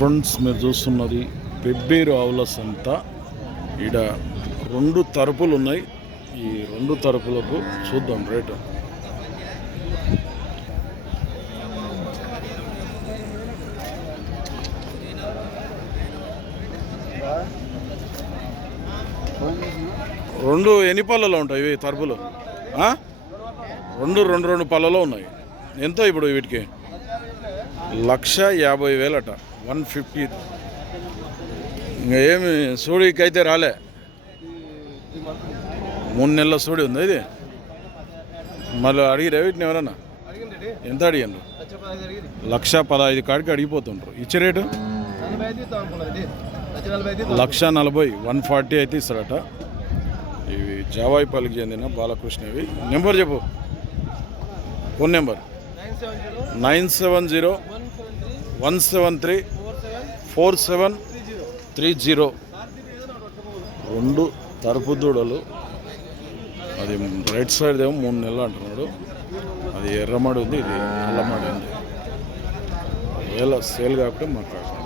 Friends మీరు చూస్తున్నది పెబ్బేరు ఆవుల సంత. ఈడ 2 తరపులు ఉన్నాయి. ఈ 2 తరపులకు చూద్దాం రేటు. రెండు ఎన్ని పళ్ళలో ఉంటాయి ఇవి తరపులు? 2 పళ్ళలో ఉన్నాయి. ఎంతో ఇప్పుడు వీటికి? 1,50,000 150. ఇంకా ఏమి సూడికైతే రాలే, 3 నెలల సూడి ఉంది ఇది. మళ్ళీ అడిగిరే వీటిని ఎవరన్నా? ఎంత అడిగారు? 1,15,000 కాడికి అడిగిపోతుంటారు. ఇచ్చే రేటు 1,40,000 140 అయితే ఇస్తారట. ఇవి జావాయిపల్లికి చెందిన బాలకృష్ణవి. నెంబర్ చెప్పు, ఫోన్ నెంబర్ 970 173 4730. 2 తరపు దూడలు. అది రైట్ సైడ్ ఏమో 3 నెలలు అంటున్నాడు. అది ఎర్రమాడి ఉంది, ఇది నల్లమాడి ఉంది. ఒకవేళ సేల్ కాకపోతే మాట్లాడుతున్నాం.